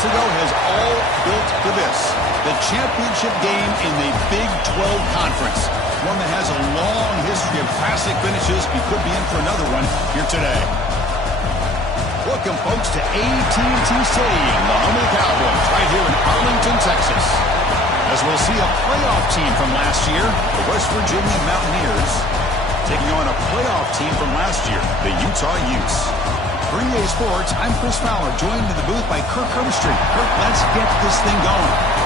weeks ago has all built to this. The championship game in the Big 12 Conference. One that has a long history of classic finishes. We could be in for another one here today. Welcome, folks, to AT&T Stadium, the home of the Cowboys, right here in Arlington, Texas. As we'll see a playoff team from last year, the West Virginia Mountaineers, taking on a playoff team from last year, the Utah Utes. For EA Sports, I'm Chris Fowler, joined in the booth by Kirk Herbstreit. Kirk, let's get this thing going.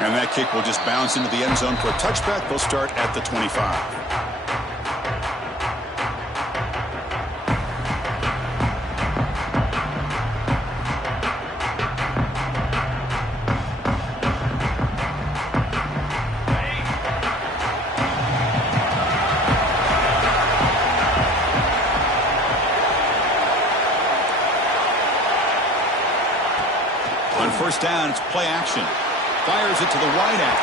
And that kick will just bounce into the end zone for a touchback. They'll start at the 25. On first down, it's play action. Fires it to the wideout.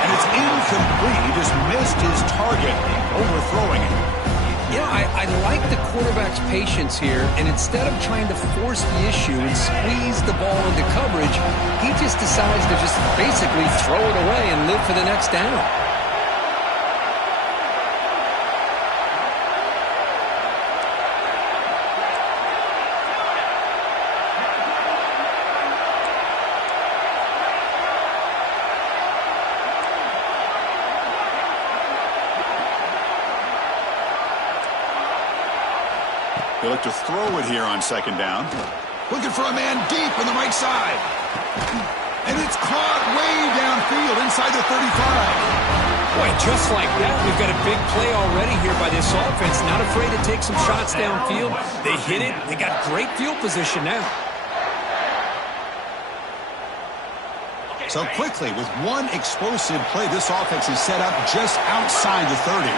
And it's incomplete. He just missed his target, overthrowing it. You know, I like the quarterback's patience here, and instead of trying to force the issue and squeeze the ball into coverage, he just decides to just basically throw it away and live for the next down. They look to throw it here on second down. Looking for a man deep on the right side. And it's caught way downfield inside the 35. Boy, just like that, we've got a big play already here by this offense. Not afraid to take some shots downfield. They hit it. They got great field position now. So quickly, with one explosive play, this offense is set up just outside the 30.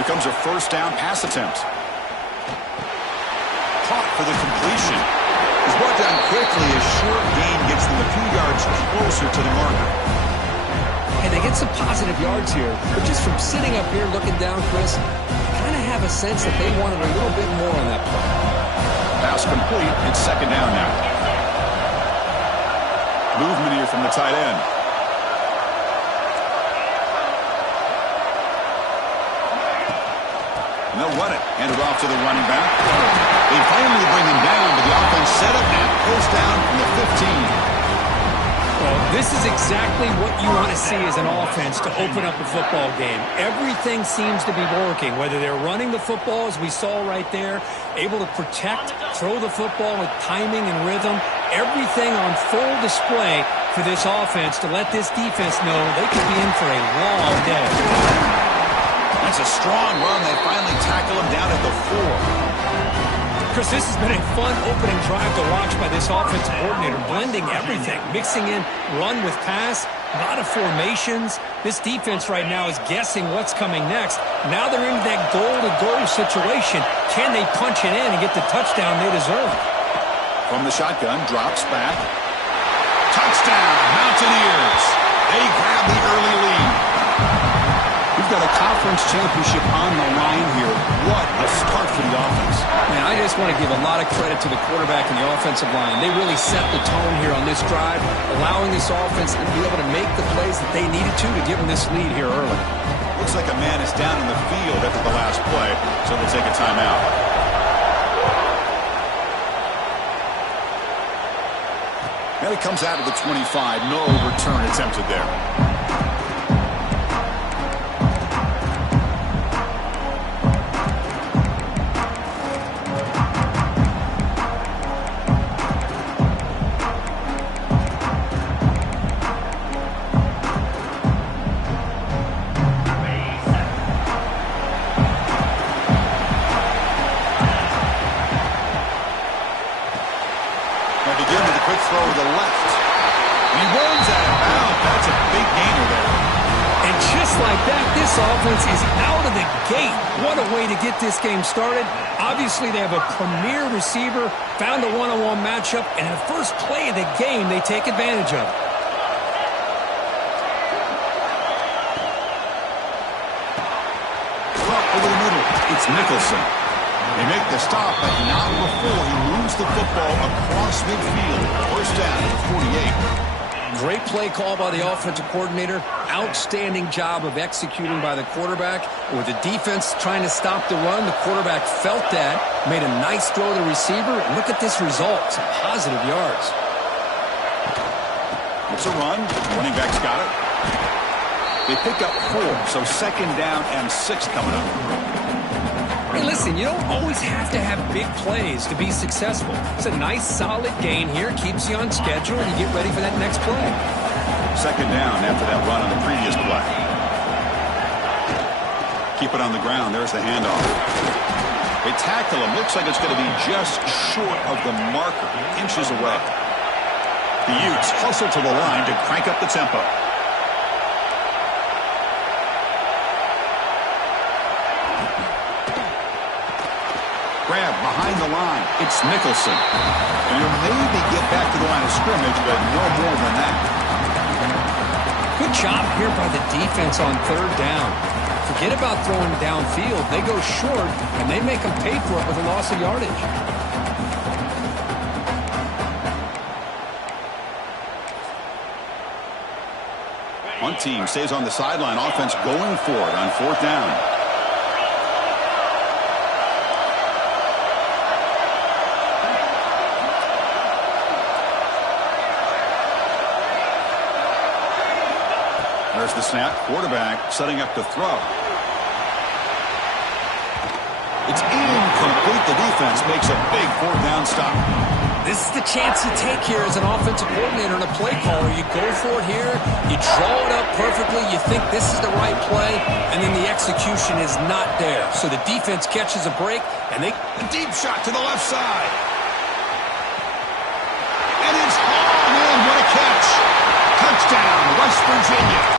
Here comes a first down pass attempt. Caught for the completion. He's brought down quickly. A short gain gets them a few yards closer to the marker. Hey, they get some positive yards here, but just from sitting up here looking down, Chris, I kind of have a sense that they wanted a little bit more on that play. Pass complete. It's second down now. Movement here from the tight end. And they'll run it. Hand it off to the running back. They finally bring him down, but the offense set up at first down from the 15. Well, this is exactly what you want to see as an offense to open up a football game. Everything seems to be working, whether they're running the football, as we saw right there, able to protect, throw the football with timing and rhythm, everything on full display for this offense to let this defense know they could be in for a long day. That's a strong run. They finally tackle him down at the 4. Chris, this has been a fun opening drive to watch by this offensive coordinator, blending everything, mixing in run with pass, a lot of formations. This defense right now is guessing what's coming next. Now they're into that goal-to-goal situation. Can they punch it in and get the touchdown they deserve? From the shotgun, drops back. Touchdown, Mountaineers. They grab the early lead. We've got a conference championship on the line here. What a start for the offense. Man, I just want to give a lot of credit to the quarterback and the offensive line. They really set the tone here on this drive, allowing this offense to be able to make the plays that they needed to give them this lead here early. Looks like a man is down in the field after the last play, so they'll take a timeout. And it comes out of the 25. No return attempted there. begin with a quick throw to the left. And he runs out of bounds. That's a big gainer there. And just like that, this offense is out of the gate. What a way to get this game started. Obviously, they have a premier receiver, found a one-on-one matchup, and in the first play of the game, they take advantage of it. Over the middle, it's Nicholson. They make the stop, but not before he moves the football across midfield. First down at 48. Great play call by the offensive coordinator. Outstanding job of executing by the quarterback. With the defense trying to stop the run, the quarterback felt that, made a nice throw to the receiver. And look at this result. Some positive yards. It's a run. Running back's got it. They pick up 4, so second down and 6 coming up. Hey, listen, you don't always have to have big plays to be successful. It's a nice, solid gain here. Keeps you on schedule, and you get ready for that next play. Second down after that run on the previous play. Keep it on the ground. There's the handoff. They tackle him. Looks like it's going to be just short of the marker, inches away. The Utes hustle to the line to crank up the tempo. Grab behind the line. It's Nicholson. And he'll maybe get back to the line of scrimmage, but no more than that. Good job here by the defense on third down. Forget about throwing downfield. They go short, and they make them pay for it with a loss of yardage. One team stays on the sideline. Offense going for it on fourth down. There's the snap. Quarterback setting up to throw. It's incomplete. The defense makes a big fourth down stop. This is the chance you take here as an offensive coordinator and a play caller. You go for it here. You draw it up perfectly. You think this is the right play, and then the execution is not there. So the defense catches a break, and they... A deep shot to the left side. And it's hauled in. What a catch. Touchdown, West Virginia.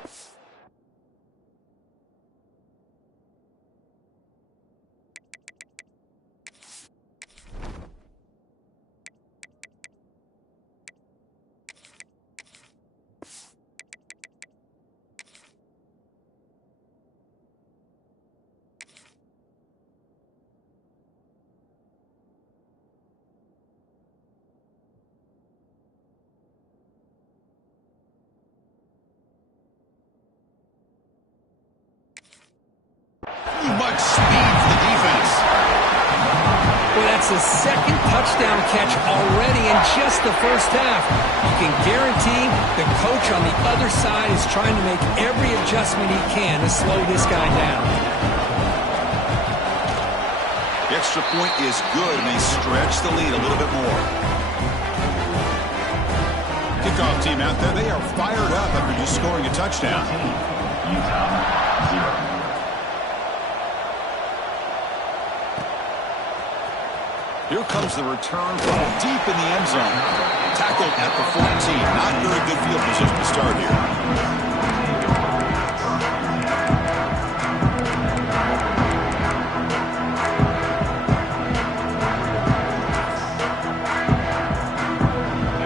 Much speed for the defense. Well, that's his second touchdown catch already in just the first half. You can guarantee the coach on the other side is trying to make every adjustment he can to slow this guy down. The extra point is good, and they stretch the lead a little bit more. Kickoff team out there, they are fired up after just scoring a touchdown. Utah 0. Here comes the return from deep in the end zone. Tackled at the 14. Not very good field position to start here.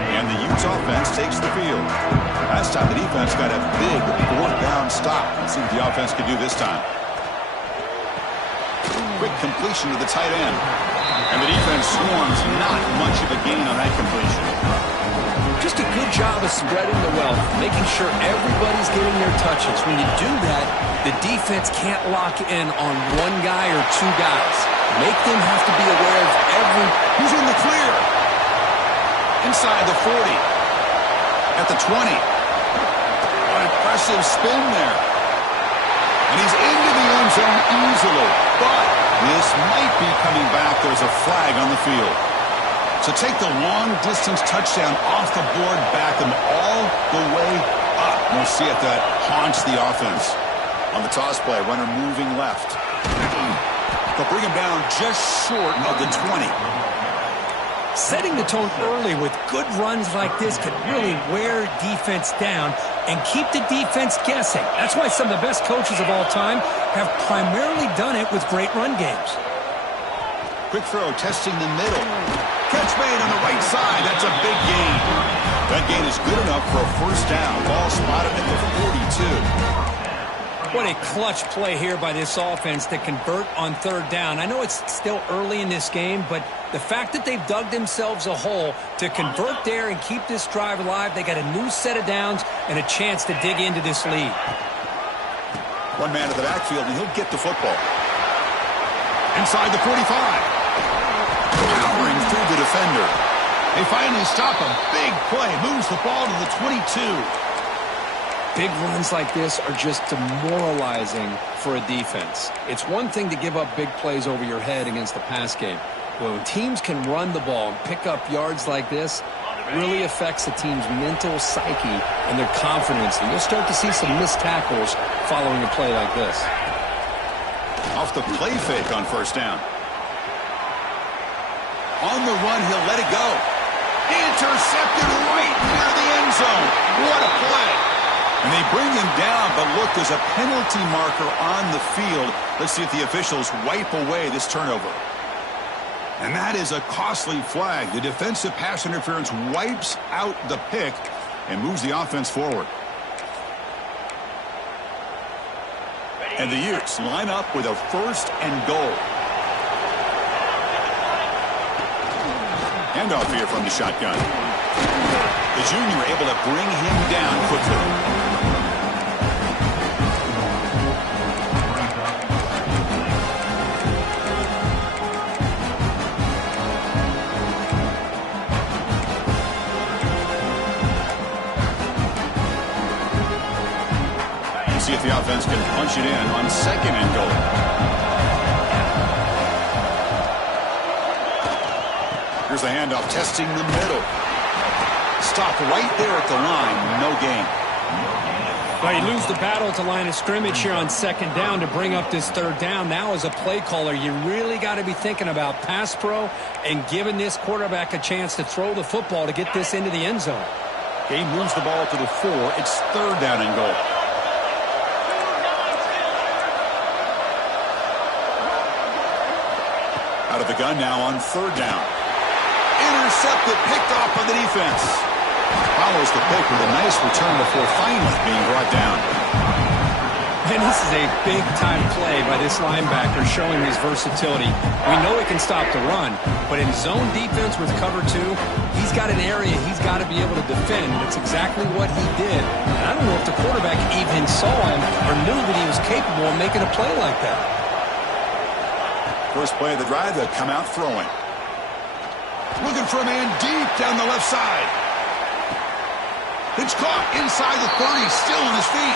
And the Utes offense takes the field. Last time the defense got a big fourth down stop. Let's see what the offense can do this time. Quick completion to the tight end. And the defense swarms. Not much of a gain on that completion. Just a good job of spreading the wealth, making sure everybody's getting their touches. When you do that, the defense can't lock in on one guy or two guys. Make them have to be aware of every... Who's in the clear? Inside the 40. At the 20. An impressive spin there. And he's into the end zone easily. But this might be coming back. There's a flag on the field. So take the long-distance touchdown off the board, back them all the way up. We'll see if that haunts the offense. On the toss play, runner moving left. They'll bring him down just short of the 20. Setting the tone early with good runs like this could really wear defense down and keep the defense guessing. That's why some of the best coaches of all time have primarily done it with great run games. Quick throw, testing the middle. Catch made on the right side. That's a big gain. That gain is good enough for a first down. Ball spotted at the 42. What a clutch play here by this offense to convert on third down. I know it's still early in this game, but the fact that they've dug themselves a hole to convert there and keep this drive alive, they got a new set of downs and a chance to dig into this lead. One man to the backfield, and he'll get the football. Inside the 45. Powering through the defender. They finally stop him. Big play. Moves the ball to the 22. Big runs like this are just demoralizing for a defense. It's one thing to give up big plays over your head against the pass game. But when teams can run the ball and pick up yards like this, it really affects the team's mental psyche and their confidence. And you'll start to see some missed tackles following a play like this. Off the play fake on first down. On the run, he'll let it go. Intercepted right near the end zone. What a play. And they bring him down, but look, there's a penalty marker on the field. Let's see if the officials wipe away this turnover. And that is a costly flag. The defensive pass interference wipes out the pick and moves the offense forward. And the Utes line up with a first and goal. Handoff here from the shotgun. The junior able to bring him down quickly. See if the offense can punch it in on second and goal. Here's the handoff, testing the middle. Stopped right there at the line, no gain. Well, you lose the battle at the line of scrimmage here on second down to bring up this third down. Now as a play caller, you really got to be thinking about pass pro and giving this quarterback a chance to throw the football to get this into the end zone. Game moves the ball to the 4. It's third down and goal. Out of the gun now on third down. Intercepted, picked off by the defense. Follows the pick with a nice return before finally being brought down. And this is a big-time play by this linebacker showing his versatility. We know he can stop the run, but in zone defense with cover 2, he's got an area he's got to be able to defend. That's exactly what he did. And I don't know if the quarterback even saw him or knew that he was capable of making a play like that. First play of the drive, they'll come out throwing. Looking for a man deep down the left side. It's caught inside the 30, still on his feet.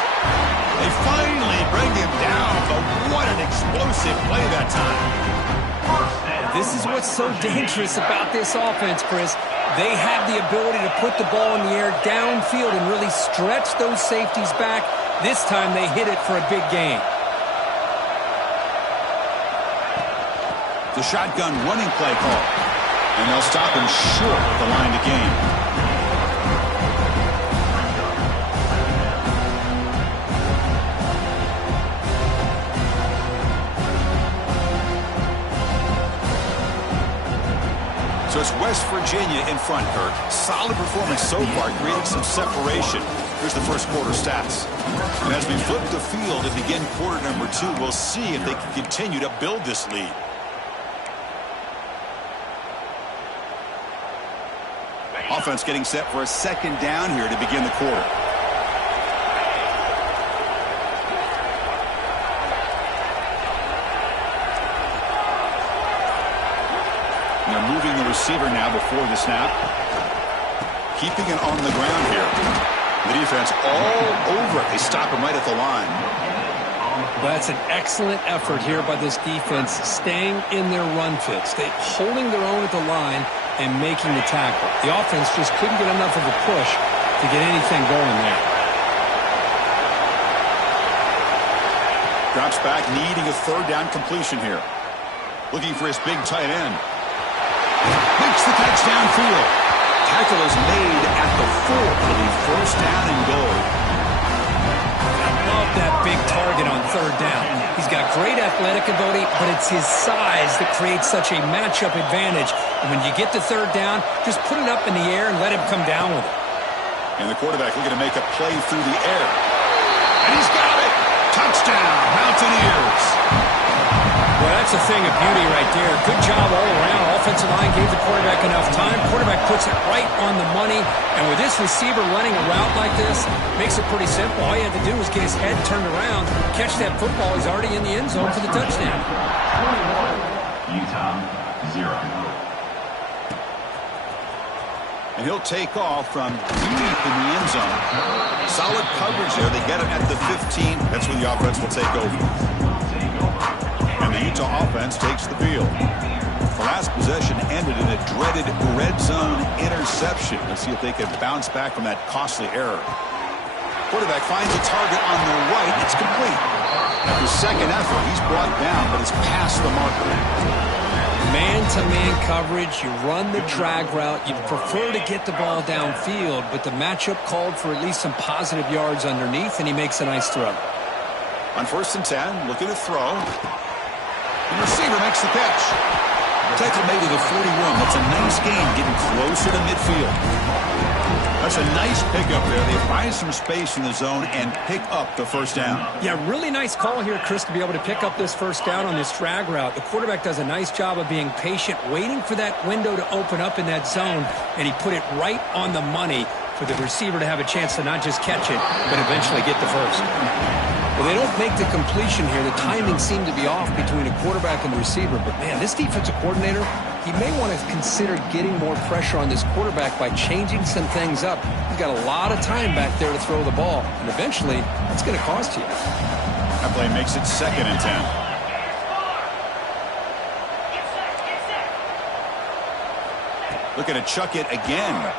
They finally bring him down, but what an explosive play that time. This is what's so dangerous about this offense, Chris. They have the ability to put the ball in the air downfield and really stretch those safeties back. This time they hit it for a big gain. The shotgun running play call. And they'll stop him short of the line to gain. So it's West Virginia in front, Kirk. Solid performance so far, creating some separation. Here's the first quarter stats. And as we flip the field and begin quarter number 2, we'll see if they can continue to build this lead. Offense getting set for a second down here to begin the quarter. And they're moving the receiver now before the snap. Keeping it on the ground here. The defense all over it. They stop him right at the line. Well, that's an excellent effort here by this defense, staying in their run fits. They holding their own at the line and making the tackle. The offense just couldn't get enough of a push to get anything going there. Drops back, needing a third down completion here. Looking for his big tight end. Big makes the catch downfield. Tackle is made at the 4 for the first down and goal. I love that big target on third down. He's got great athletic ability, but it's his size that creates such a matchup advantage. And when you get to third down, just put it up in the air and let him come down with it. And the quarterback looking to make a play through the air. And he's got it! Touchdown, Mountaineers! Well, that's a thing of beauty right there. Good job all around. Offensive line gave the quarterback enough time. Quarterback puts it right on the money. And with this receiver running a route like this, makes it pretty simple. All you have to do is get his head turned around, catch that football. He's already in the end zone for the touchdown. Utah, 0. And he'll take off from deep in the end zone. Solid coverage there. They get him at the 15. That's where the offense will take over. And the Utah offense takes the field. The last possession ended in a dreaded red zone interception. Let's see if they can bounce back from that costly error. Quarterback finds a target on the right. It's complete. At the second effort, he's brought down, but it's past the marker. Man-to-man coverage, you run the drag route. You'd prefer to get the ball downfield, but the matchup called for at least some positive yards underneath, and he makes a nice throw. On 1st and 10, looking to throw. The receiver makes the catch. Tackle made to the 41. That's a nice gain, getting closer to midfield. That's a nice pickup there. They find some space in the zone and pick up the first down. Yeah, really nice call here, Chris, to be able to pick up this first down on this drag route. The quarterback does a nice job of being patient, waiting for that window to open up in that zone, and he put it right on the money for the receiver to have a chance to not just catch it, but eventually get the first. Well, they don't make the completion here. The timing seemed to be off between the quarterback and the receiver. But, man, this defensive coordinator, he may want to consider getting more pressure on this quarterback by changing some things up. He's got a lot of time back there to throw the ball. And eventually, that's going to cost you. That play makes it 2nd and 10. Looking to chuck it again.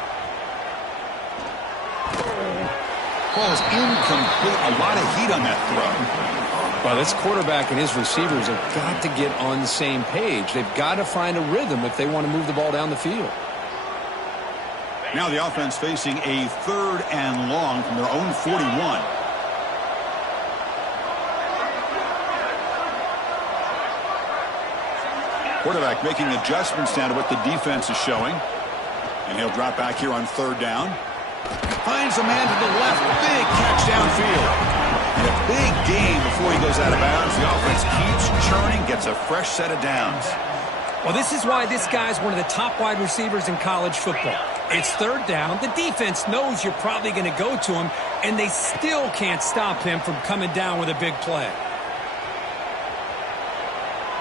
Ball is incomplete. A lot of heat on that throw. Well, this quarterback and his receivers have got to get on the same page. They've got to find a rhythm if they want to move the ball down the field. Now the offense facing a 3rd and long from their own 41. Quarterback making adjustments down to what the defense is showing. And he'll drop back here on 3rd down. Finds a man to the left. Big catch downfield. And a big gain before he goes out of bounds. The offense keeps churning, gets a fresh set of downs. Well, this is why this guy's one of the top wide receivers in college football. It's 3rd down. The defense knows you're probably going to go to him, and they still can't stop him from coming down with a big play.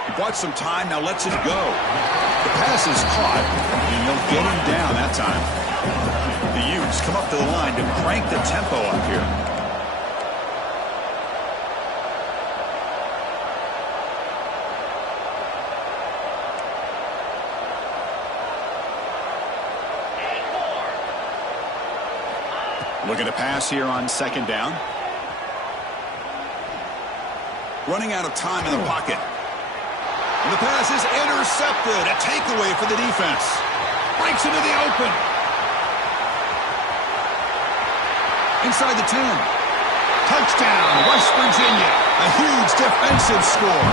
He bought some time, now lets it go. The pass is caught, and they'll get him down that time. The Utes come up to the line to crank the tempo up here. Looking to pass here on 2nd down. Running out of time in the pocket. And the pass is intercepted. A takeaway for the defense. Breaks into the open. Inside the 10. Touchdown, West Virginia. A huge defensive score.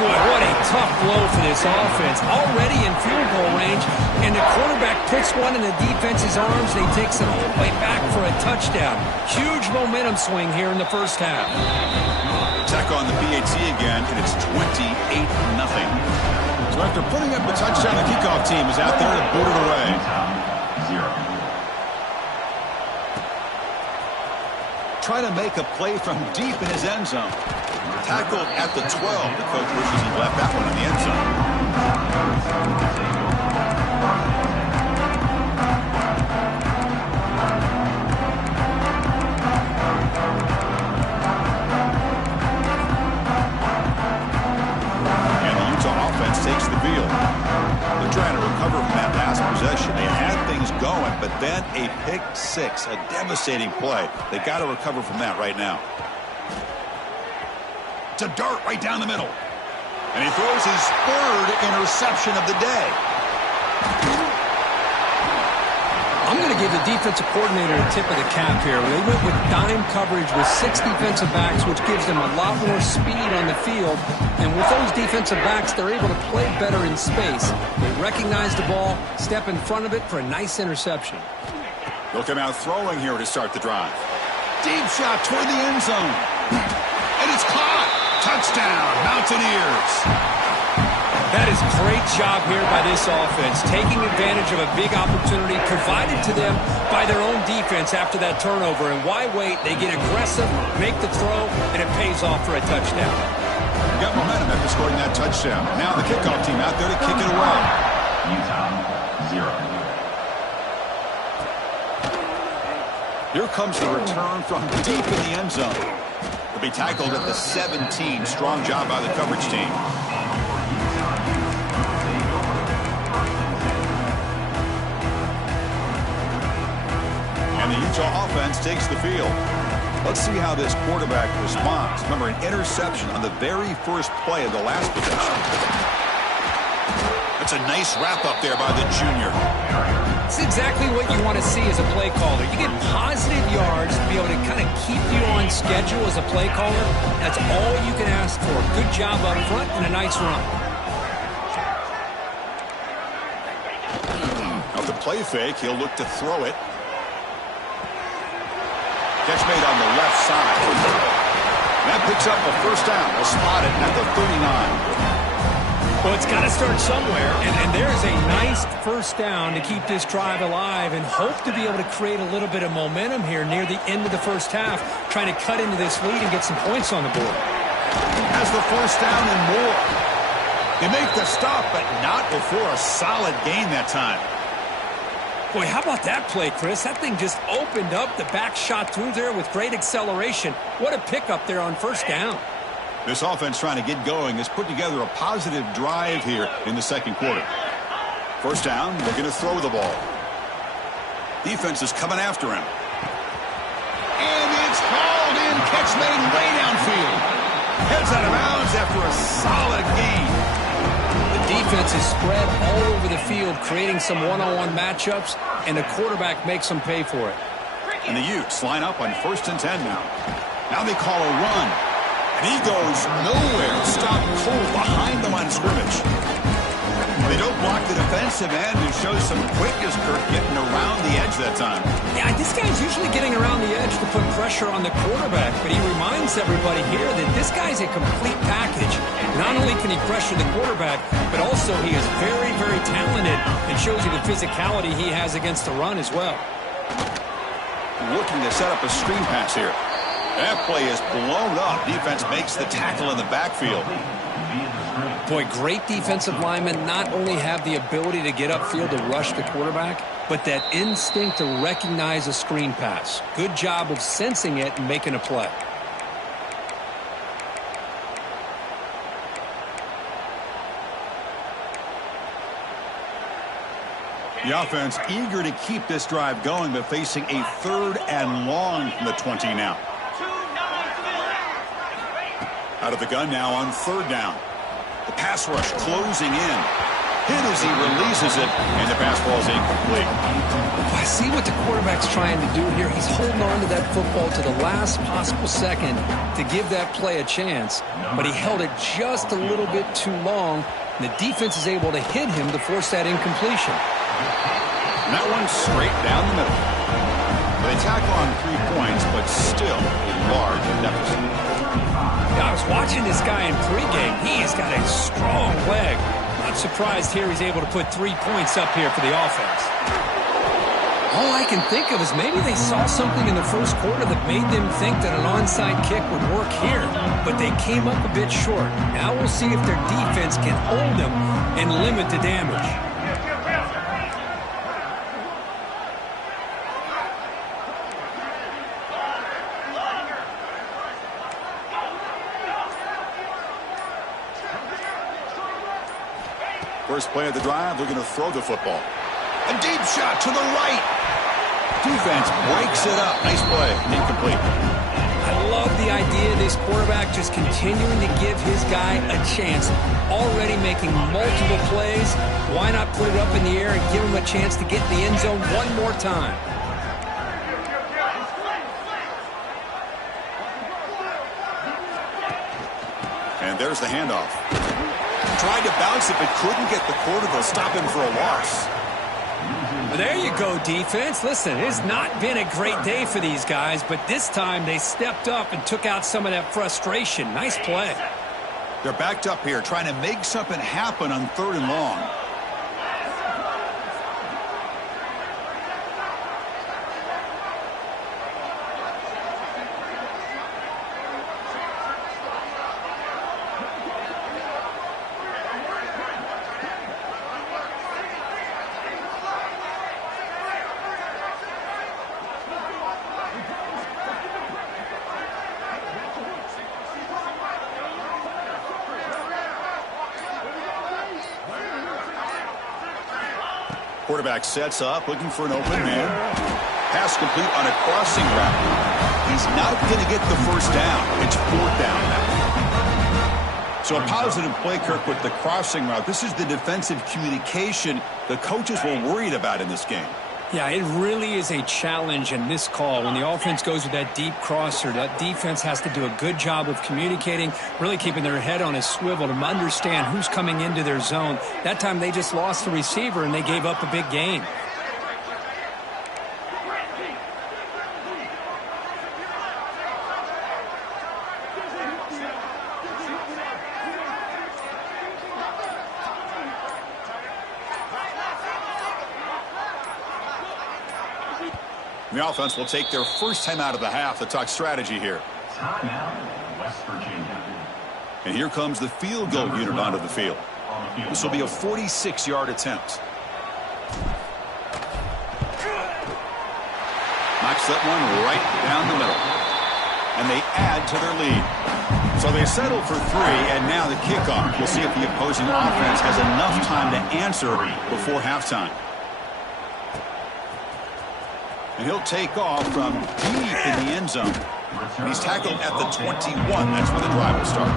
Boy, what a tough blow for this offense. Already in field goal range, and the quarterback puts one in the defense's arms, and he takes it all the way back for a touchdown. Huge momentum swing here in the first half. Tech on the PAT again, and it's 28-0. So after putting up the touchdown, the kickoff team is out there to boot it away. 0. Try to make a play from deep in his end zone. Tackled at the 12. The coach wishes he left that one in the end zone. And the Utah offense takes the field. They're trying to recover from that last possession. They had things going, but then a pick six, a devastating play. They got to recover from that right now. It's a dart right down the middle. And he throws his 3rd interception of the day. I'm going to give the defensive coordinator a tip of the cap here. They went with dime coverage with 6 defensive backs, which gives them a lot more speed on the field. And with those defensive backs, they're able to play better in space. They recognize the ball, step in front of it for a nice interception. They'll come out throwing here to start the drive. Deep shot toward the end zone. And it's caught. Touchdown, Mountaineers. That is a great job here by this offense, taking advantage of a big opportunity provided to them by their own defense after that turnover. And why wait? They get aggressive, make the throw, and it pays off for a touchdown. Got momentum after scoring that touchdown. Now the kickoff team out there to kick it away. Utah, 0. Here comes the return from deep in the end zone. Will be tackled at the 17. Strong job by the coverage team. And the Utah offense takes the field. Let's see how this quarterback responds. Remember, an interception on the very first play of the last possession. That's a nice wrap up there by the junior. It's exactly what you want to see as a play caller. You get positive yards to be able to kind of keep you on schedule as a play caller. That's all you can ask for. Good job up front and a nice run. Now the play fake, he'll look to throw it. Catch made on the left side. That picks up a first down. They'll spot it at the 39. Well, it's got to start somewhere, and there's a nice first down to keep this drive alive and hope to be able to create a little bit of momentum here near the end of the first half, trying to cut into this lead and get some points on the board. Has the first down and more. They make the stop, but not before a solid gain that time. Boy, how about that play, Chris? That thing just opened up. The back shot through there with great acceleration. What a pickup there on first down. This offense trying to get going has put together a positive drive here in the second quarter. First down, they're going to throw the ball. Defense is coming after him. And it's hauled in. Catch made way downfield. Heads out of bounds after a solid gain. The defense is spread all over the field, creating some one-on-one matchups, and the quarterback makes them pay for it. And the Utes line up on 1st and 10 now. Now they call a run. And he goes nowhere. Stopped cold behind the line of scrimmage. They don't block the defensive end and shows some quickness, Kirk, getting around the edge that time. Yeah, this guy's usually getting around the edge to put pressure on the quarterback, but he reminds everybody here that this guy's a complete package. Not only can he pressure the quarterback, but also he is very, very talented and shows you the physicality he has against the run as well. Looking to set up a screen pass here. That play is blown up. Defense makes the tackle in the backfield. Boy, great defensive linemen not only have the ability to get upfield to rush the quarterback, but that instinct to recognize a screen pass. Good job of sensing it and making a play. The offense eager to keep this drive going, but facing a 3rd and long from the 20 now. Out of the gun now on 3rd down. The pass rush closing in. Hit as he releases it, and the pass ball is incomplete. I see what the quarterback's trying to do here. He's holding on to that football to the last possible second to give that play a chance, but he held it just a little bit too long, and the defense is able to hit him to force that incompletion. And that one straight down the middle. They tackle on 3 points, but still a large deficit. I was watching this guy in pregame. He has got a strong leg. Not surprised here he's able to put 3 points up here for the offense. All I can think of is maybe they saw something in the first quarter that made them think that an onside kick would work here, but they came up a bit short. Now we'll see if their defense can hold them and limit the damage. First play of the drive, they're going to throw the football. A deep shot to the right. Defense breaks it up. Nice play. Incomplete. I love the idea of this quarterback just continuing to give his guy a chance. Already making multiple plays. Why not put it up in the air and give him a chance to get in the end zone one more time? And there's the handoff. Tried to bounce it, but couldn't get the quarter to stop him for a loss. Well, there you go, defense. Listen, it has not been a great day for these guys, but this time they stepped up and took out some of that frustration. Nice play. They're backed up here, trying to make something happen on 3rd and long. Quarterback sets up, looking for an open man. Pass complete on a crossing route. He's not going to get the first down. It's 4th down now. So a positive play, Kirk, with the crossing route. This is the defensive communication the coaches were worried about in this game. Yeah, it really is a challenge in this call. When the offense goes with that deep crosser, that defense has to do a good job of communicating, really keeping their head on a swivel to understand who's coming into their zone. That time they just lost the receiver and they gave up a big gain. The offense will take their first time out of the half to talk strategy here. Timeout, West Virginia. And here comes the field goal unit onto the field. This will be a 46-yard attempt. Knocks that one right down the middle. And they add to their lead. So they settle for 3, and now the kickoff. We'll see if the opposing offense has enough time to answer before halftime. And he'll take off from deep in the end zone. He's tackled at the 21. That's where the drive will start.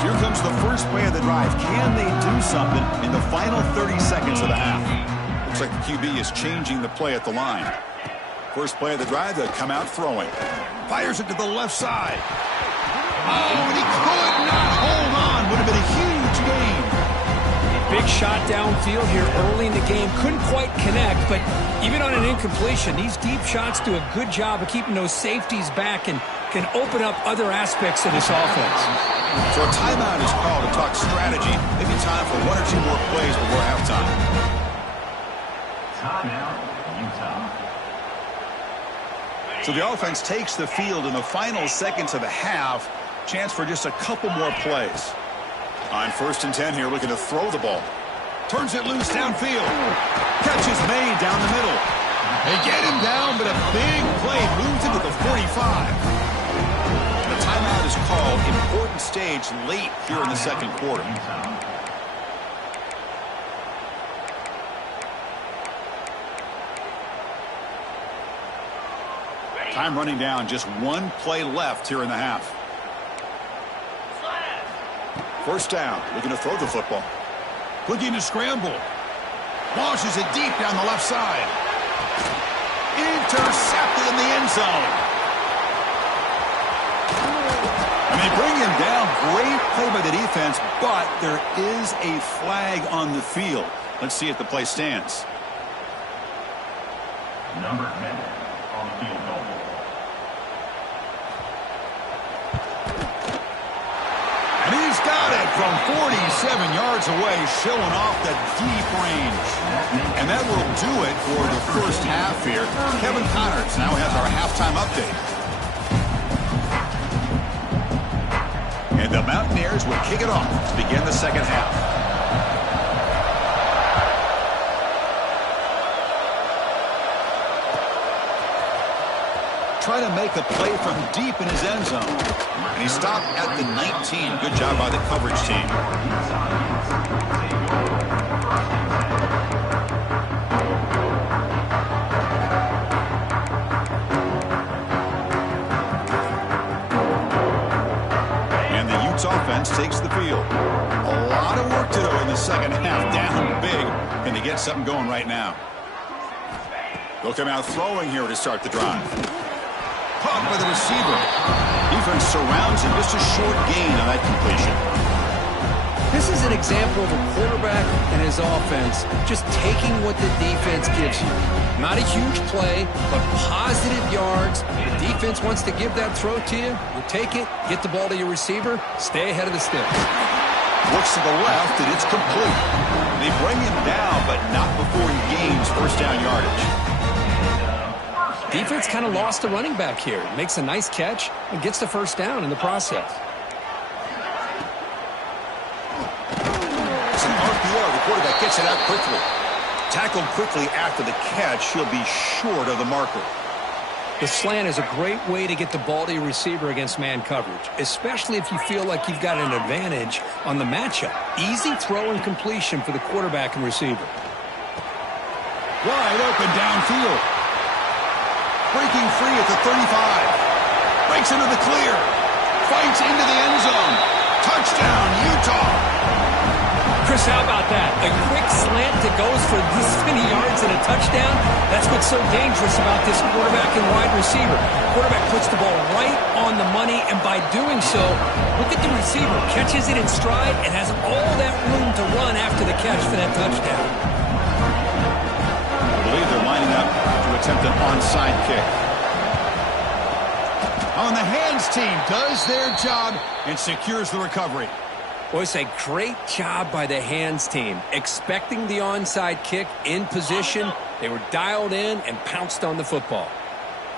Here comes the first play of the drive. Can they do something in the final 30 seconds of the half? Looks like the QB is changing the play at the line. First play of the drive, they'll come out throwing. Fires it to the left side. Oh, and he could not hold on. Would have been a huge gain. Big shot downfield here early in the game. Couldn't quite connect, but even on an incompletion, these deep shots do a good job of keeping those safeties back and can open up other aspects of this offense. So a timeout is called to talk strategy. Maybe time for 1 or 2 more plays before halftime. Timeout, Utah. So the offense takes the field in the final seconds of the half. Chance for just a couple more plays. On 1st and 10 here, looking to throw the ball. Turns it loose downfield. Catch is made down the middle. They get him down, but a big play moves into the 45. The timeout is called. Important stage late here in the second quarter. Time running down, just 1 play left here in the half. First down, looking to throw the football. Looking to scramble. Launches it deep down the left side. Intercepted in the end zone. And they bring him down. Great play by the defense, but there is a flag on the field. Let's see if the play stands. Number 10 on the field goal. And he's got it from 47 yards away, showing off the deep range. And that will do it for the first half here. Kevin Connors now has our halftime update. And the Mountaineers will kick it off to begin the second half. trying to make a play from deep in his end zone. And he stopped at the 19. Good job by the coverage team. And the Utes offense takes the field. A lot of work to do in the second half. Down big. Can they get something going right now? They'll come out throwing here to start the drive. Caught by the receiver. Defense surrounds him. Just a short gain on that completion. This is an example of a quarterback and his offense just taking what the defense gives you. Not a huge play, but positive yards. The defense wants to give that throw to you. You take it, get the ball to your receiver, stay ahead of the sticks. Looks to the left, and it's complete. They bring him down, but not before he gains first down yardage. Defense kind of lost the running back here. Makes a nice catch and gets the first down in the process. It's an RPO. The quarterback gets it out quickly. Tackled quickly after the catch. He'll be short of the marker. The slant is a great way to get the ball to your receiver against man coverage, especially if you feel like you've got an advantage on the matchup. Easy throw and completion for the quarterback and receiver. Wide open downfield. Breaking free at the 35. Breaks into the clear. Fights into the end zone. Touchdown, Utah. Chris, how about that? A quick slant that goes for this many yards and a touchdown. That's what's so dangerous about this quarterback and wide receiver. Quarterback puts the ball right on the money, and by doing so, look at the receiver. Catches it in stride and has all that room to run after the catch for that touchdown. I believe they're lining up to attempt an onside kick. On the hands team does their job and secures the recovery. Well, it's a great job by the hands team. Expecting the onside kick in position. They were dialed in and pounced on the football.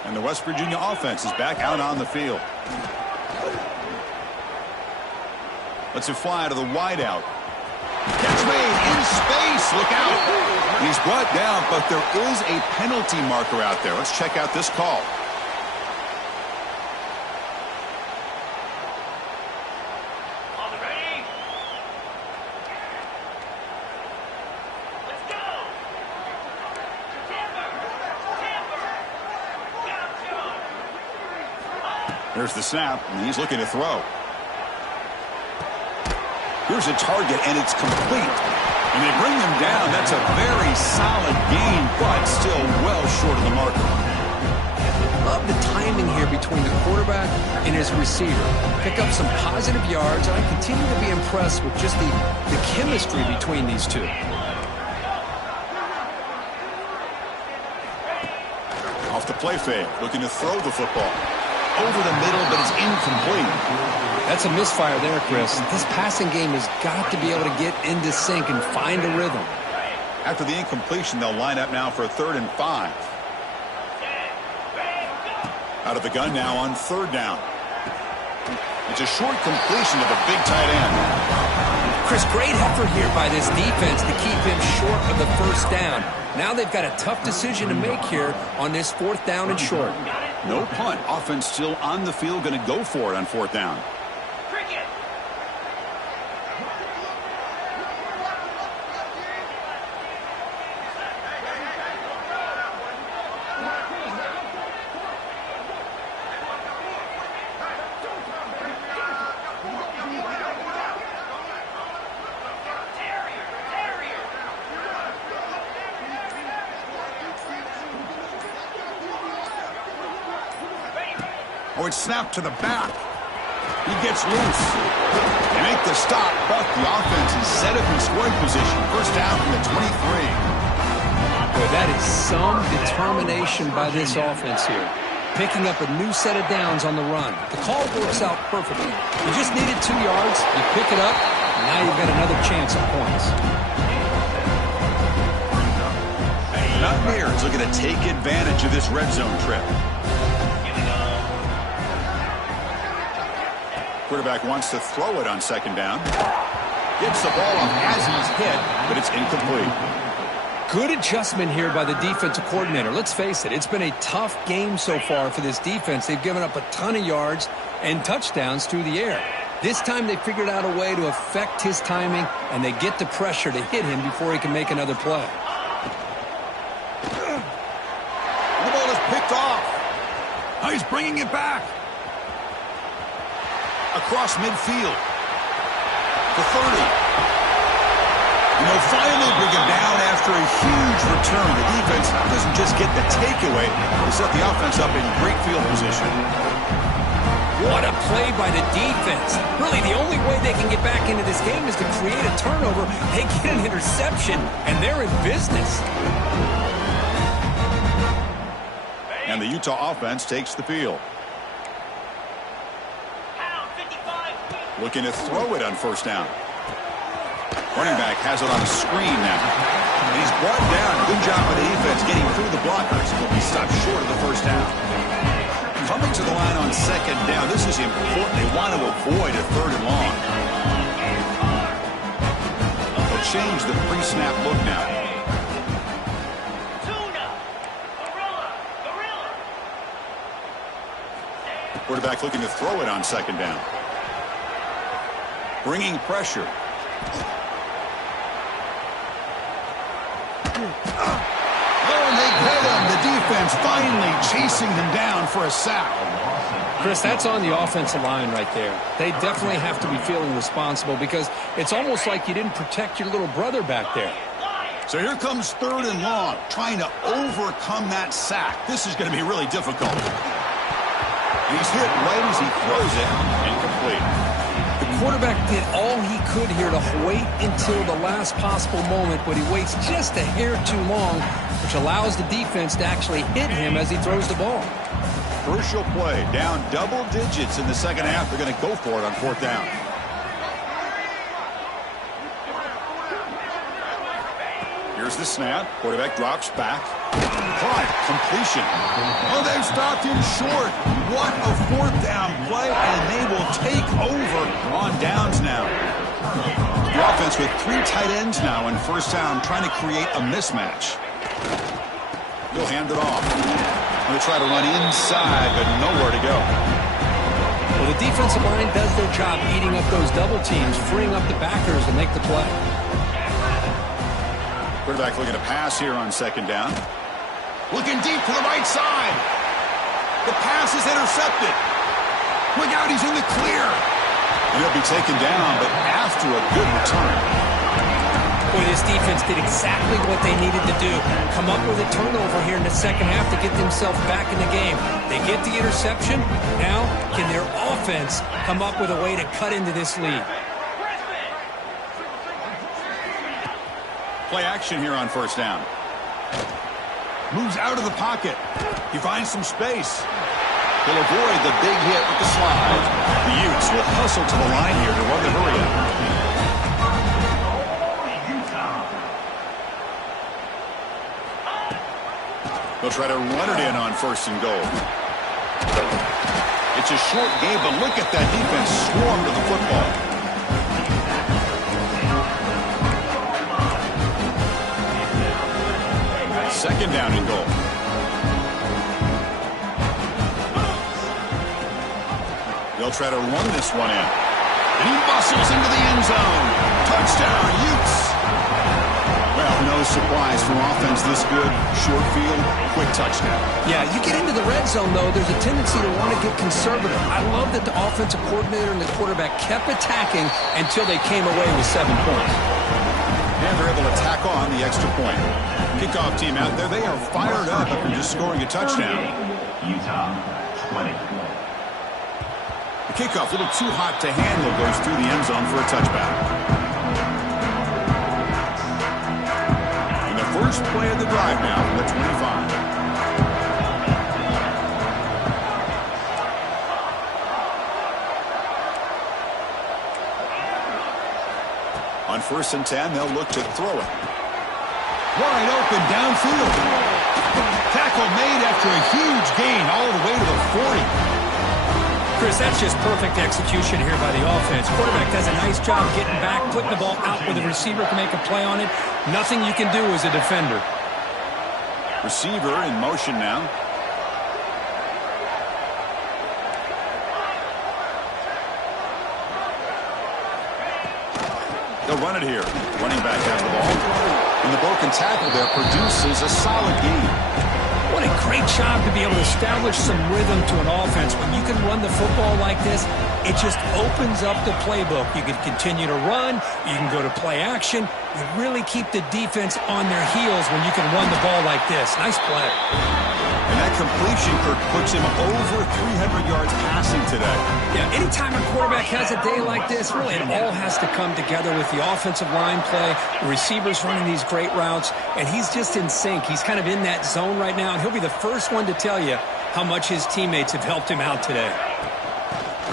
And the West Virginia offense is back out on the field. Lets it fly to the wideout. Catch made in space. Look out. He's brought down, but there is a penalty marker out there. Let's check out this call. There's the snap, and he's looking to throw. Here's a target, and it's complete. And they bring him down. That's a very solid gain, but still well short of the marker. Love the timing here between the quarterback and his receiver. Pick up some positive yards, and I continue to be impressed with just the chemistry between these two. Off the play fake, looking to throw the football. Over the middle, but it's incomplete. That's a misfire there, Chris. This passing game has got to be able to get into sync and find a rhythm. After the incompletion, they'll line up now for a 3rd and 5. Out of the gun now on 3rd down. It's a short completion to the big tight end. Chris, great effort here by this defense to keep him short of the first down. Now they've got a tough decision to make here on this 4th down and short. No punt. Offense still on the field, going to go for it on 4th down. Oh, it's snapped to the back. He gets loose. They make the stop, but the offense is set up in scoring position. First down from the 23. Boy, that is some determination by this offense here. Picking up a new set of downs on the run. The call works out perfectly. You just needed 2 yards. You pick it up, and now you've got another chance at points. Mountaineers looking to take advantage of this red zone trip. Quarterback wants to throw it on 2nd down. Gets the ball off as he's hit, but it's incomplete. Good adjustment here by the defensive coordinator. Let's face it, it's been a tough game so far for this defense. They've given up a ton of yards and touchdowns through the air. This time they figured out a way to affect his timing, and they get the pressure to hit him before he can make another play. The ball is picked off. Oh, he's bringing it back. Across midfield. The 30. And they'll finally bring him down after a huge return. The defense doesn't just get the takeaway. They set the offense up in great field position. What a play by the defense. Really, the only way they can get back into this game is to create a turnover. They get an interception, and they're in business. And the Utah offense takes the field. Looking to throw it on first down. Running back has it on a screen now. And he's brought down. Good job by the defense getting through the blockers. He'll be stopped short of the first down. Coming to the line on second down. This is important. They want to avoid a third and long. They'll change the pre-snap look now. Quarterback looking to throw it on second down. Bringing pressure. Oh, and they get him. The defense finally chasing them down for a sack. Chris, that's on the offensive line right there. They definitely have to be feeling responsible because it's almost like you didn't protect your little brother back there. So here comes third and long, trying to overcome that sack. This is going to be really difficult. He's hit right as he throws it, incomplete. The quarterback did all he could here to wait until the last possible moment, but he waits just a hair too long, which allows the defense to actually hit him as he throws the ball. Crucial play, down double digits in the second half. They're going to go for it on fourth down. Here's the snap. Quarterback drops back. Caught. Completion. Oh, they've stopped him short. What a fourth down play, and they will take over on downs now. The offense with 3 tight ends now in first down, trying to create a mismatch. He'll hand it off. Going to try to run inside, but nowhere to go. Well, the defensive line does their job eating up those double teams, freeing up the backers to make the play. Quarterback looking to pass here on second down. Looking deep to the right side. The pass is intercepted. Look out, he's in the clear. And he'll be taken down, but after a good return. Boy, this defense did exactly what they needed to do. Come up with a turnover here in the second half to get themselves back in the game. They get the interception. Now, can their offense come up with a way to cut into this lead? Play action here on first down. Moves out of the pocket. He finds some space. He'll avoid the big hit with the slide. The Utes will hustle to the line here to run the hurry up. They'll try to run it in on first and goal. It's a short game, but look at that defense swarm to the football. Second down and goal. They'll try to run this one in. And he bustles into the end zone. Touchdown, Utes. Well, no surprise from offense this good. Short field, quick touchdown. Yeah, you get into the red zone, though, there's a tendency to want to get conservative. I love that the offensive coordinator and the quarterback kept attacking until they came away with 7 points. And they're able to tack on the extra point. Kickoff team out there, they are fired up after just scoring a touchdown. Utah 20. The kickoff, a little too hot to handle, goes through the end zone for a touchback. And the first play of the drive now from the 25. On first and 10, they'll look to throw it. Wide open downfield. Tackle made after a huge gain all the way to the 40. Chris, that's just perfect execution here by the offense. Quarterback does a nice job getting back, putting the ball out where the receiver can make a play on it. Nothing you can do as a defender. Receiver in motion now. They'll run it here. Running back has the ball. And the broken tackle there produces a solid gain. What a great job to be able to establish some rhythm to an offense. When you can run the football like this, it just opens up the playbook. You can continue to run. You can go to play action. You really keep the defense on their heels when you can run the ball like this. Nice play. And that completion, Kirk, puts him over 300 yards passing today. Yeah, anytime a quarterback has a day like this, really it all has to come together with the offensive line play, the receivers running these great routes, and he's just in sync. He's kind of in that zone right now, and he'll be the first one to tell you how much his teammates have helped him out today.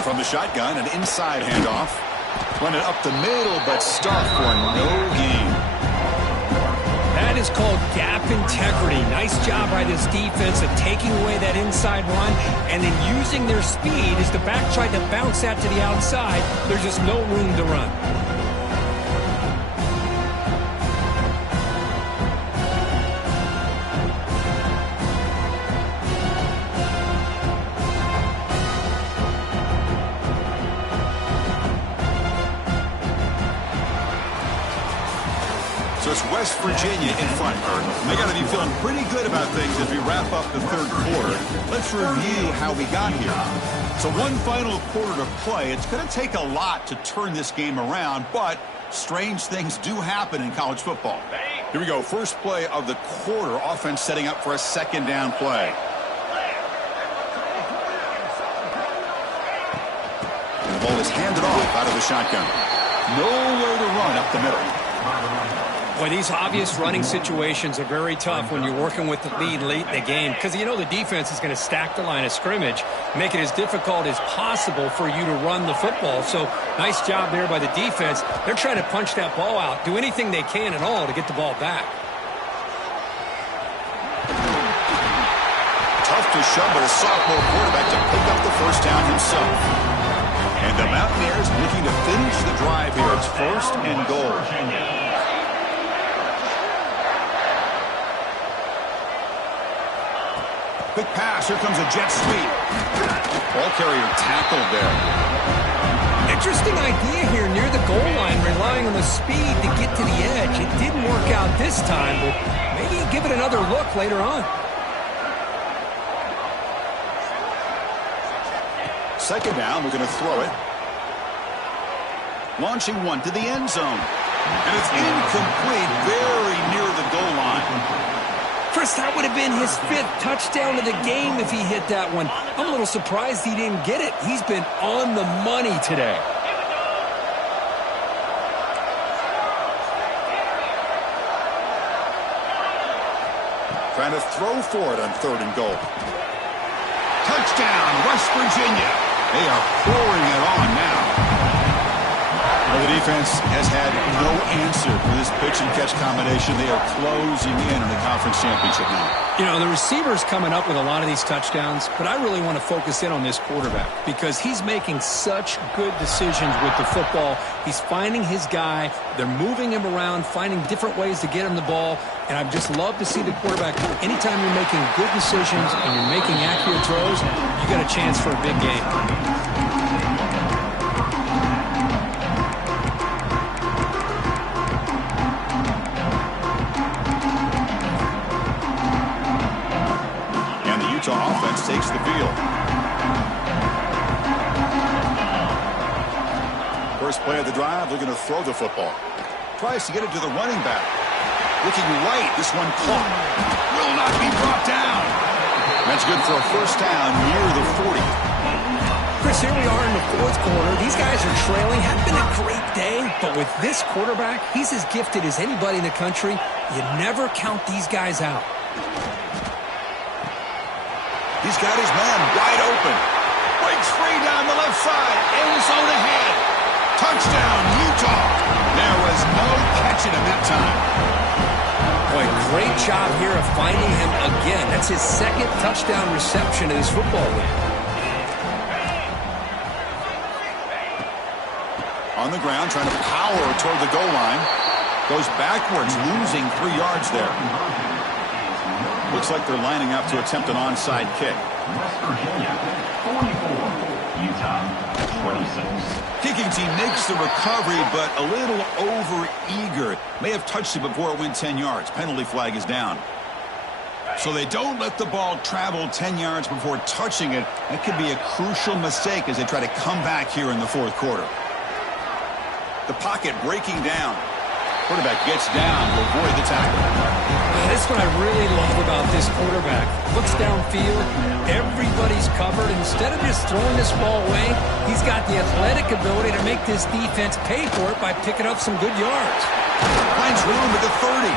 From the shotgun, an inside handoff. Run it up the middle, but stuffed for no gain. That is called gap integrity. Nice job by this defense of taking away that inside run and then using their speed as the back tried to bounce that to the outside. There's just no room to run. So it's West Virginia in front, Kirk. They got to be feeling pretty good about things as we wrap up the third quarter. Let's review how we got here. So one final quarter to play. It's going to take a lot to turn this game around, but strange things do happen in college football. Here we go. First play of the quarter. Offense setting up for a second down play. And the ball is handed off out of the shotgun. Nowhere to run up the middle. Boy, these obvious running situations are very tough when you're working with the lead late in the game because you know the defense is going to stack the line of scrimmage, make it as difficult as possible for you to run the football. So nice job there by the defense. They're trying to punch that ball out, do anything they can at all to get the ball back. Tough to shove, but a sophomore quarterback to pick up the first down himself. And the Mountaineers looking to finish the drive here. It's first and goal. Quick pass. Here comes a jet sweep. Ball carrier tackled there. Interesting idea here near the goal line, relying on the speed to get to the edge. It didn't work out this time, but maybe give it another look later on. Second down, we're going to throw it. Launching one to the end zone. And it's incomplete, very near the goal line. Chris, that would have been his 5th touchdown of the game if he hit that one. I'm a little surprised he didn't get it. He's been on the money today. Trying to throw for it on third and goal. Touchdown, West Virginia. They are pouring it on now. Well, the defense has had no answer for this pitch and catch combination. They are closing in on the conference championship now. You know, the receiver's coming up with a lot of these touchdowns, but I really want to focus in on this quarterback because he's making such good decisions with the football. He's finding his guy. They're moving him around, finding different ways to get him the ball, and I just love to see the quarterback. Anytime you're making good decisions and you're making accurate throws, you got a chance for a big game. Offense takes the field. First play of the drive, they're going to throw the football. Tries to get it to the running back. Looking right, this one caught. Will not be brought down. That's good for a first down near the 40. Chris, here we are in the 4th quarter. These guys are trailing. Hadn't been a great day, but with this quarterback, he's as gifted as anybody in the country. You never count these guys out. He's got his man wide open. Breaks free down the left side. End zone ahead. Touchdown, Utah. There was no catching him that time. Boy, great job here of finding him again. That's his 2nd touchdown reception in his football game. On the ground, trying to power toward the goal line. Goes backwards, losing 3 yards there. Looks like they're lining up to attempt an onside kick. West Virginia, 44. Utah, 26. Kicking team makes the recovery, but a little over-eager. May have touched it before it went 10 yards. Penalty flag is down. So they don't let the ball travel 10 yards before touching it. That could be a crucial mistake as they try to come back here in the fourth quarter. The pocket breaking down. Quarterback gets down to avoid the tackle. That's what I really love about this quarterback. Looks downfield, everybody's covered. Instead of just throwing this ball away, he's got the athletic ability to make this defense pay for it by picking up some good yards. Finds room at the 30.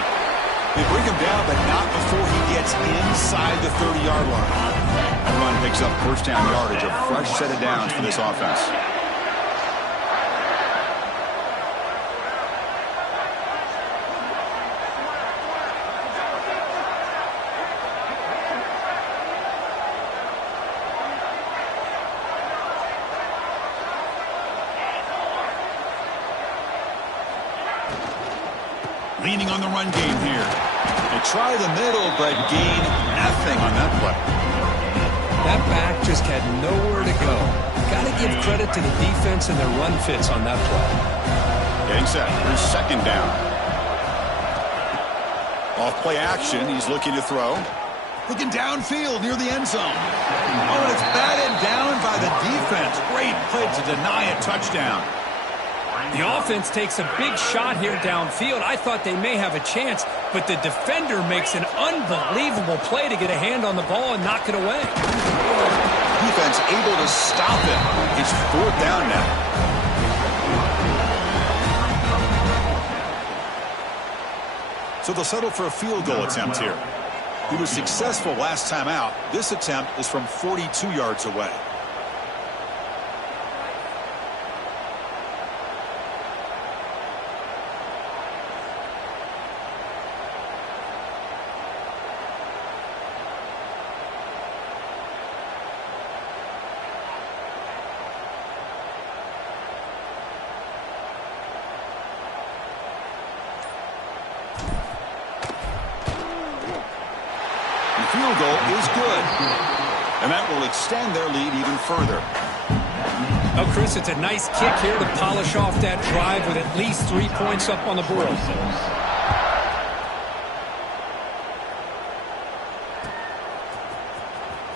They bring him down, but not before he gets inside the 30-yard line. That run picks up first down yardage, a fresh set of downs for this offense. Leaning on the run game here. They try the middle, but gain nothing on that play. That back just had nowhere to go. Got to give credit to the defense and their run fits on that play. Getting set. Here's second down. Off play action. He's looking to throw. Looking downfield near the end zone. Oh, and it's batted down by the defense. Great play to deny a touchdown. The offense takes a big shot here downfield. I thought they may have a chance, but the defender makes an unbelievable play to get a hand on the ball and knock it away. Defense able to stop it. It's fourth down now. So they'll settle for a field goal attempt here. He was successful last time out. This attempt is from 42 yards away. Field goal is good. And that will extend their lead even further. Oh, Chris, it's a nice kick here to polish off that drive with at least 3 points up on the board.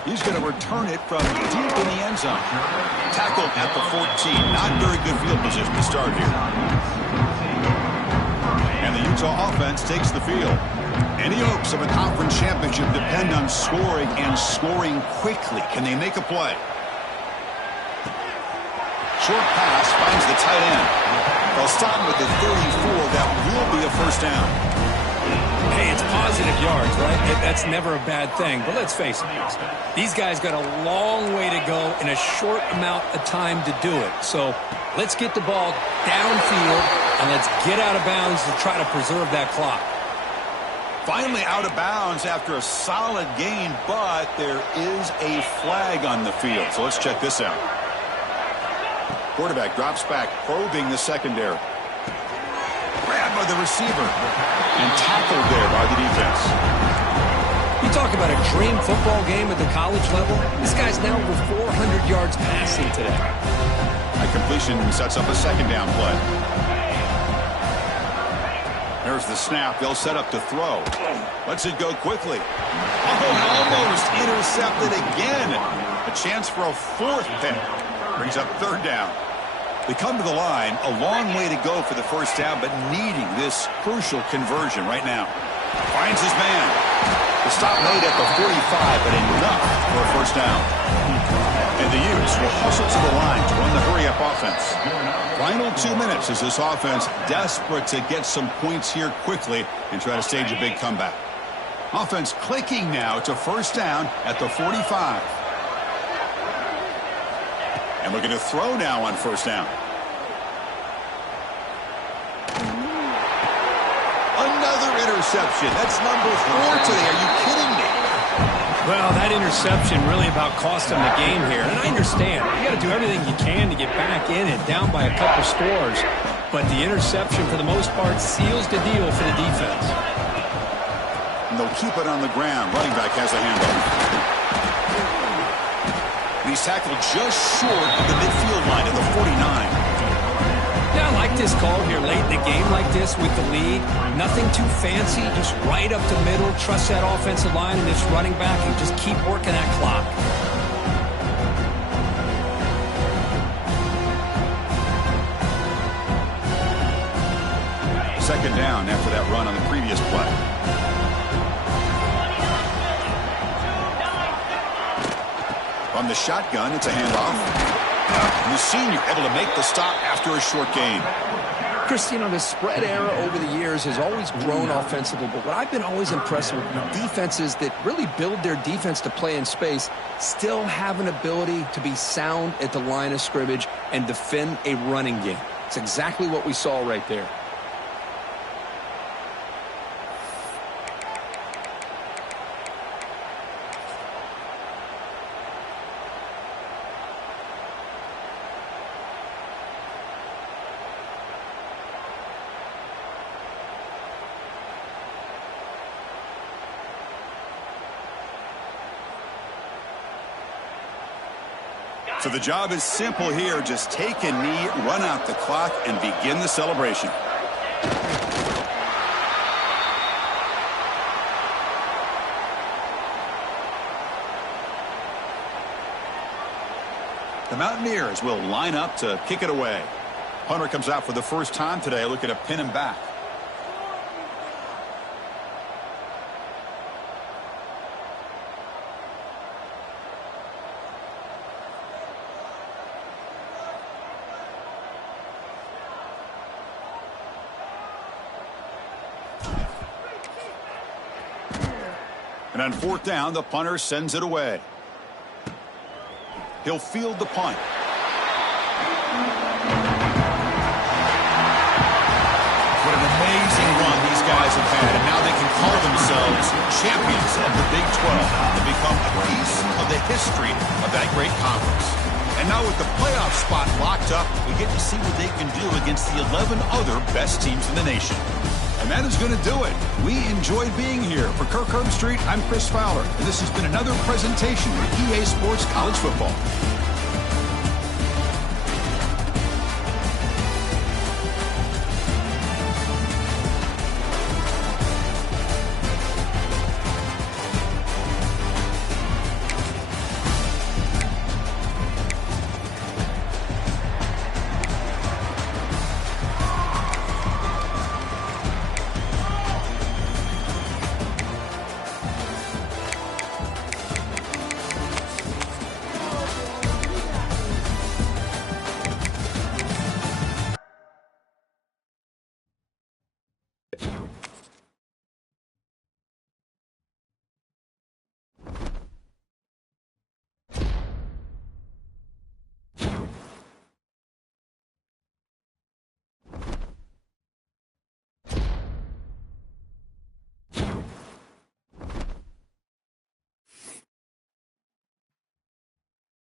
He's going to return it from deep in the end zone. Tackled at the 14. Not very good field position to start here. And the Utah offense takes the field. Any hopes of a conference championship depend on scoring and scoring quickly. Can they make a play? Short pass finds the tight end. They'll stop with the 34. That will be a first down. Hey, it's positive yards, right? That's never a bad thing. But let's face it, these guys got a long way to go in a short amount of time to do it. So let's get the ball downfield and let's get out of bounds to try to preserve that clock. Finally out of bounds after a solid gain, but there is a flag on the field. So let's check this out. Quarterback drops back, probing the secondary. Grabbed by the receiver and tackled there by the defense. You talk about a dream football game at the college level. This guy's now over 400 yards passing today. A completion sets up a second down play. There's the snap. They'll set up to throw. Lets it go quickly. Oh, almost intercepted again. A chance for a fourth pick. Brings up third down. They come to the line. A long way to go for the first down, but needing this crucial conversion right now. Finds his man. The stop made at the 45, but enough for a first down. And the Utes will hustle to the line to run the hurry-up offense. Final 2 minutes as this offense desperate to get some points here quickly and try to stage a big comeback. Offense clicking now to first down at the 45. And looking to throw now on first down. Another interception. That's number 4 today. Are you kidding me? Well, that interception really about cost them the game here. And I understand. You got to do everything you can to get back in it, down by a couple scores. but the interception, for the most part, seals the deal for the defense. And they'll keep it on the ground. Running back has the handoff. And he's tackled just short of the midfield line at the 49. Yeah, I like this call here late in the game like this with the lead. Nothing too fancy, just right up the middle. Trust that offensive line and this running back and just keep working that clock. Second down after that run on the previous play. From the shotgun, it's a handoff. And the senior able to make the stop after a short gain. Chris, the spread era over the years has always grown offensively, but what I've been always impressed with defenses that really build their defense to play in space still have an ability to be sound at the line of scrimmage and defend a running game. It's exactly what we saw right there. So the job is simple here. Just take a knee, run out the clock, and begin the celebration. The Mountaineers will line up to kick it away. Punter comes out for the first time today, looking to pin him back. And on fourth down, the punter sends it away. He'll field the punt. What an amazing run these guys have had, and now they can call themselves champions of the Big 12 and become a piece of the history of that great conference. And now with the playoff spot locked up, we get to see what they can do against the 11 other best teams in the nation. And that is going to do it. We enjoyed being here. For Kirk Herbstreit, I'm Chris Fowler, and this has been another presentation of EA Sports College Football.